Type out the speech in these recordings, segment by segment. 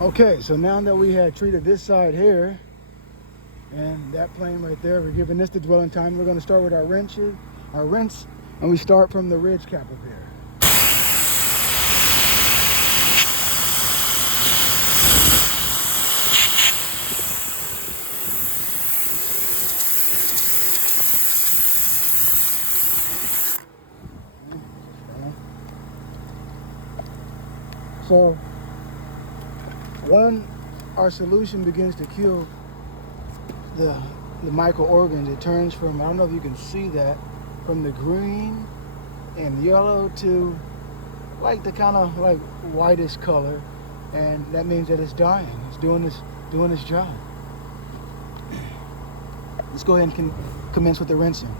Okay, so now that we had treated this side here and that plane right there, we're giving this the dwelling time. We're going to start with our rinse, and we start from the ridge cap up here. So when our solution begins to kill the microorganisms, it turns from, I don't know if you can see that, from the green and yellow to like the kind of like whitish color, and that means that it's dying. It's doing its job. Let's go ahead and commence with the rinsing.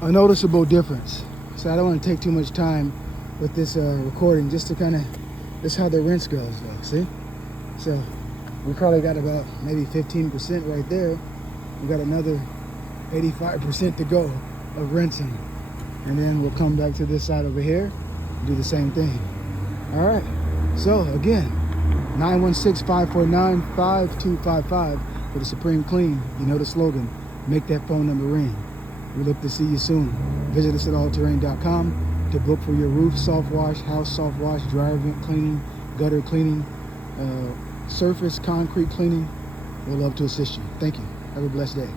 A noticeable difference. So I don't want to take too much time with this recording, just to kind of, this is how the rinse goes though, see? So we probably got about maybe 15% right there. We got another 85% to go of rinsing. And then we'll come back to this side over here and do the same thing. All right, so again, 916-549-5255 for the Supreme Clean. You know the slogan, make that phone number ring. We look to see you soon. Visit us at allterraine.com to book for your roof soft wash, house soft wash, dryer vent cleaning, gutter cleaning, surface concrete cleaning. We'd love to assist you. Thank you. Have a blessed day.